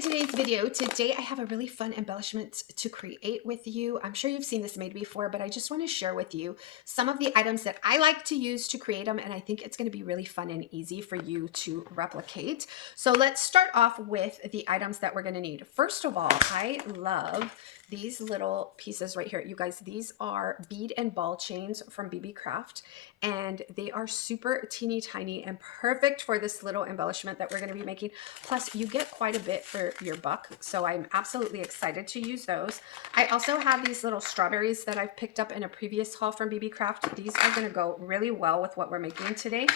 to today's video. Today I have a really fun embellishment to create with you. I'm sure you've seen this made before, but I just want to share with you some of the items that I like to use to create them, and I think it's going to be really fun and easy for you to replicate. So let's start off with the items that we're going to need. First of all, I love these little pieces right here. You guys, these are bead and ball chains from BB Craft, and they are super teeny tiny and perfect for this little embellishment that we're going to be making. Plus, you get quite a bit for your buck, so I'm absolutely excited to use those. I also have these little strawberries that I've picked up in a previous haul from BB Craft. These are going to go really well with what we're making today.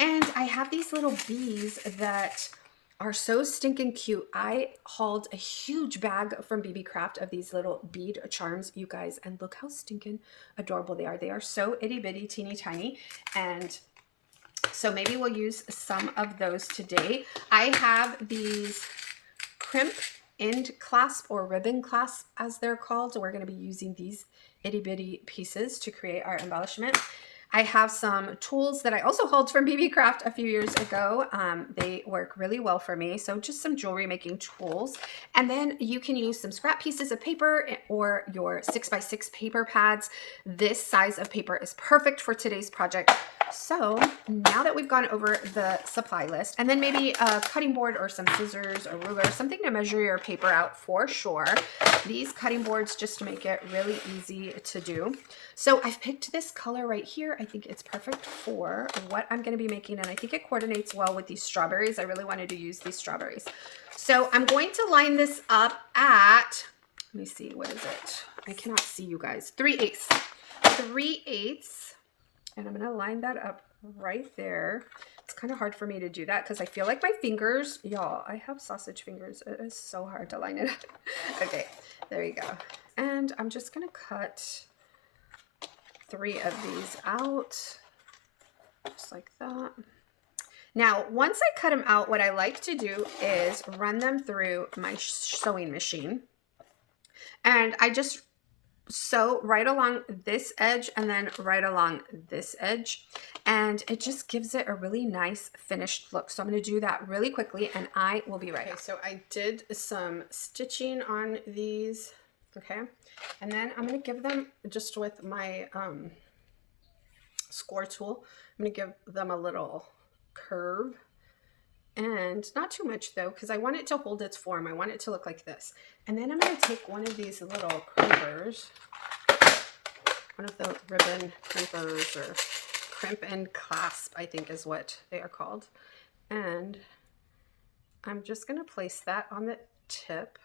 And I have these little bees that are so stinking cute. I hauled a huge bag from BB Craft of these little bead charms, you guys, and look how stinking adorable they are. They are so itty bitty, teeny tiny, and so maybe we'll use some of those today. I have these crimp end clasp or ribbon clasp as they're called. We're going to be using these itty bitty pieces to create our embellishment. I have some tools that I also hauled from BB Craft a few years ago. They work really well for me. So just some jewelry making tools. And then you can use some scrap pieces of paper or your 6x6 paper pads. This size of paper is perfect for today's project. So now that we've gone over the supply list, and then maybe a cutting board or some scissors or ruler, something to measure your paper out for sure. These cutting boards just to make it really easy to do. So I've picked this color right here. I think it's perfect for what I'm going to be making, and I think it coordinates well with these strawberries. I really wanted to use these strawberries. So I'm going to line this up at, let me see, what is it? I cannot see, you guys. 3/8. 3/8. And I'm going to line that up right there. It's kind of hard for me to do that because I feel like my fingers, y'all, I have sausage fingers. It is so hard to line it up. Okay, there you go. And I'm just going to cut 3 of these out, just like that. Now, once I cut them out, what I like to do is run them through my sewing machine. And I just sew right along this edge and then right along this edge, and it just gives it a really nice finished look. So I'm going to do that really quickly and I will be right back. So I did some stitching on these, okay, and then I'm going to give them just with my score tool. I'm going to give them a little curve, and not too much though, because I want it to hold its form. I want it to look like this. And then I'm going to take one of these little crimpers, one of the ribbon crimpers, or crimp and clasp, I think is what they are called. And I'm just going to place that on the tip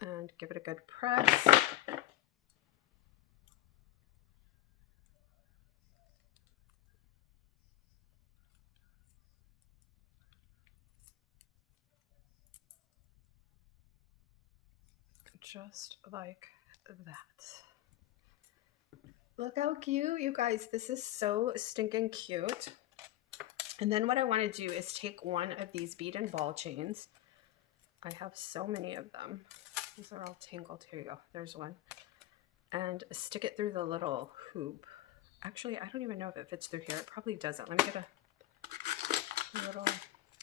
and give it a good press. Just like that. Look how cute, you guys. This is so stinking cute. And then what I want to do is take one of these bead and ball chains. I have so many of them. These are all tangled. Here you go. There's one. And stick it through the little hoop. Actually, I don't even know if it fits through here. It probably doesn't. Let me get a little...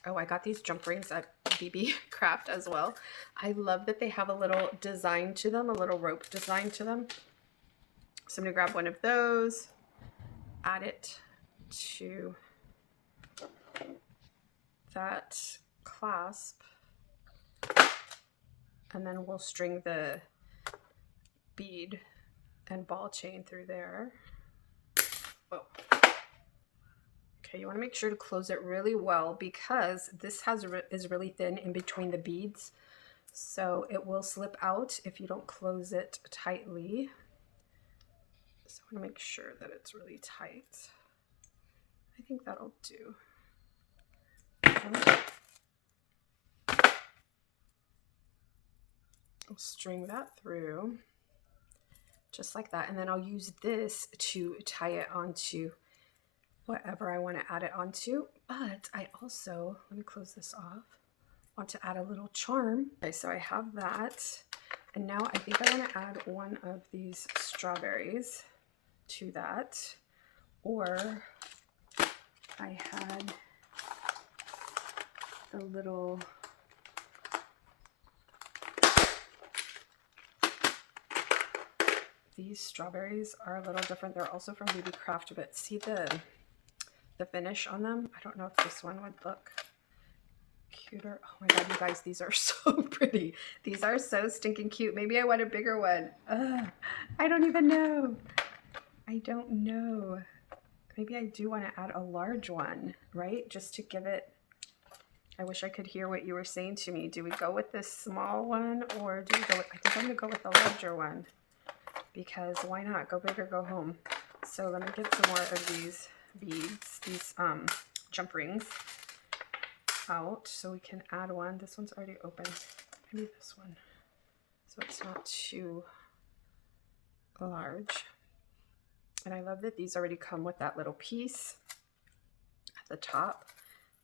Oh, I got these jump rings at BB Craft as well. I love that they have a little design to them, a little rope design to them. So I'm going to grab one of those, add it to that clasp, and then we'll string the bead and ball chain through there. Whoa. Okay, you want to make sure to close it really well because this is really thin in between the beads, so it will slip out if you don't close it tightly. So I want to make sure that it's really tight. I think that'll do. Okay. I'll string that through just like that, and then I'll use this to tie it onto whatever I want to add it onto. But I also, let me close this off, want to add a little charm. Okay, so I have that, and now I think I want to add one of these strawberries to that, or I had the little these strawberries are a little different. They're also from BB Craft, but see the finish on them? I don't know if this one would look cuter. Oh my god, you guys, these are so pretty. These are so stinking cute. Maybe I want a bigger one. I don't even know. I don't know. Maybe I do want to add a large one, right? Just to give it, I wish I could hear what you were saying to me. Do we go with this small one or do we go with, I think I'm going to go with the larger one because why not? Go big or go home. So let me get some more of these beads, these jump rings out so we can add one. This one's already open. Maybe this one. So it's not too large. And I love that these already come with that little piece at the top.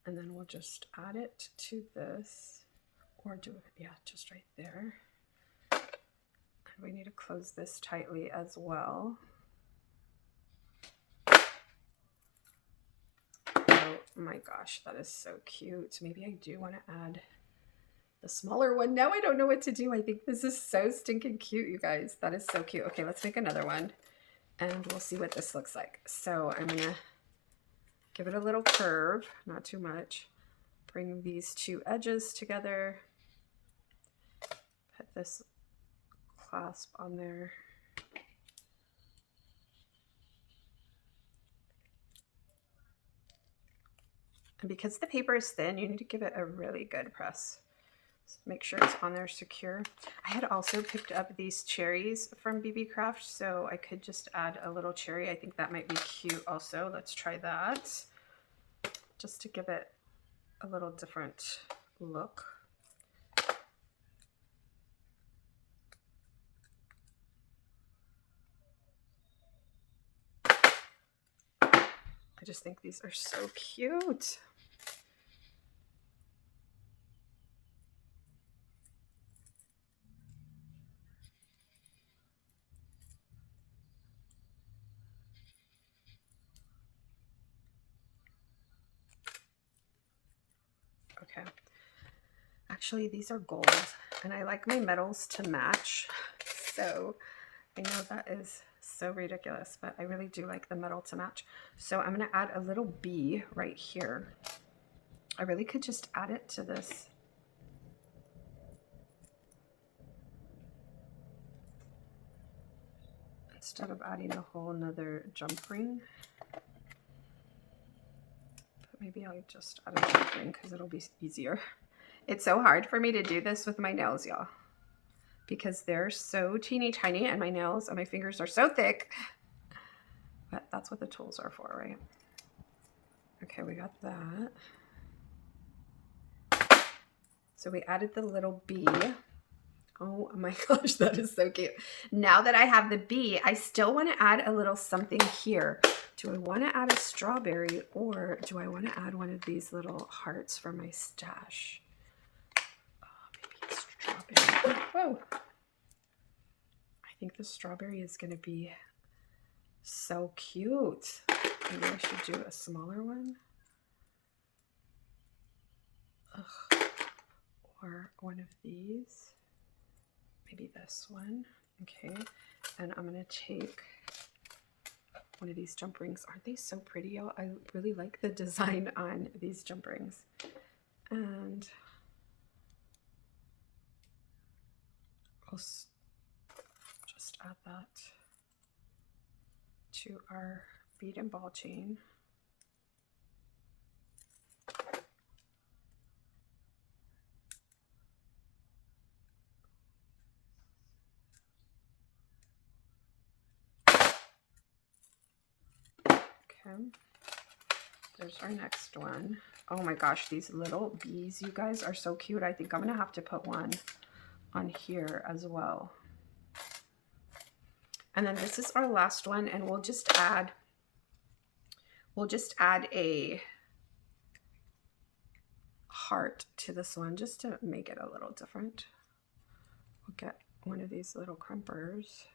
And then we'll just add it to this, or do it, yeah, just right there. And we need to close this tightly as well. Oh my gosh, that is so cute. Maybe I do want to add the smaller one. Now I don't know what to do. I think this is so stinking cute, you guys. That is so cute. Okay, let's make another one and we'll see what this looks like. So I'm gonna give it a little curve, not too much. Bring these two edges together. Put this clasp on there. And because the paper is thin, you need to give it a really good press. So make sure it's on there secure. I had also picked up these cherries from BB Craft, so I could just add a little cherry. I think that might be cute also. Let's try that. Just to give it a little different look. I just think these are so cute. Okay. Actually, these are gold, and I like my metals to match. So I know that is so ridiculous, but I really do like the metal to match. So I'm going to add a little bee right here. I really could just add it to this. Instead of adding a whole nother jump ring. But maybe I'll just add a jump ring because it'll be easier. It's so hard for me to do this with my nails, y'all, because they're so teeny tiny and my nails and my fingers are so thick. But that's what the tools are for, right? Okay, we got that. So we added the little bee. Oh my gosh, that is so cute. Now that I have the bee, I still want to add a little something here. Do I want to add a strawberry or do I want to add one of these little hearts for my stash? Oh, maybe a strawberry. Whoa. I think the strawberry is going to be so cute. Maybe I should do a smaller one. Ugh. Or one of these. Maybe this one. Okay. And I'm going to take one of these jump rings. Aren't they so pretty, y'all? I really like the design on these jump rings. And I'll just add that to our bead and ball chain. Okay, there's our next one. Oh my gosh, these little bees, you guys, are so cute. I think I'm gonna have to put one on here as well. And then this is our last one, and we'll just add a heart to this one just to make it a little different. We'll get one of these little crimpers.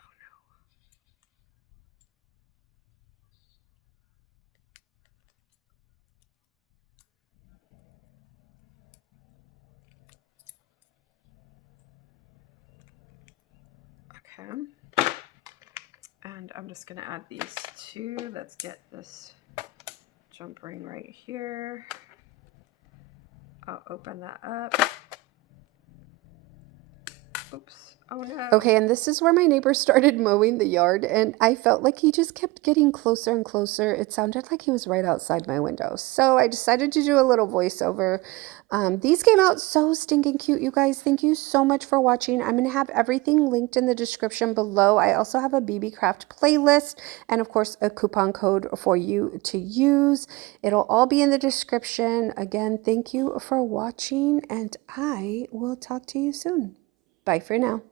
Oh no. Okay. And I'm just going to add these two. Let's get this jump ring right here. I'll open that up. Oops. Oh no. Okay, and this is where my neighbor started mowing the yard, and I felt like he just kept getting closer and closer. It sounded like he was right outside my window. So I decided to do a little voiceover. These came out so stinking cute, you guys. Thank you so much for watching. I'm going to have everything linked in the description below. I also have a BB Craft playlist and, of course, a coupon code for you to use. It'll all be in the description. Again, thank you for watching, and I will talk to you soon. Bye for now.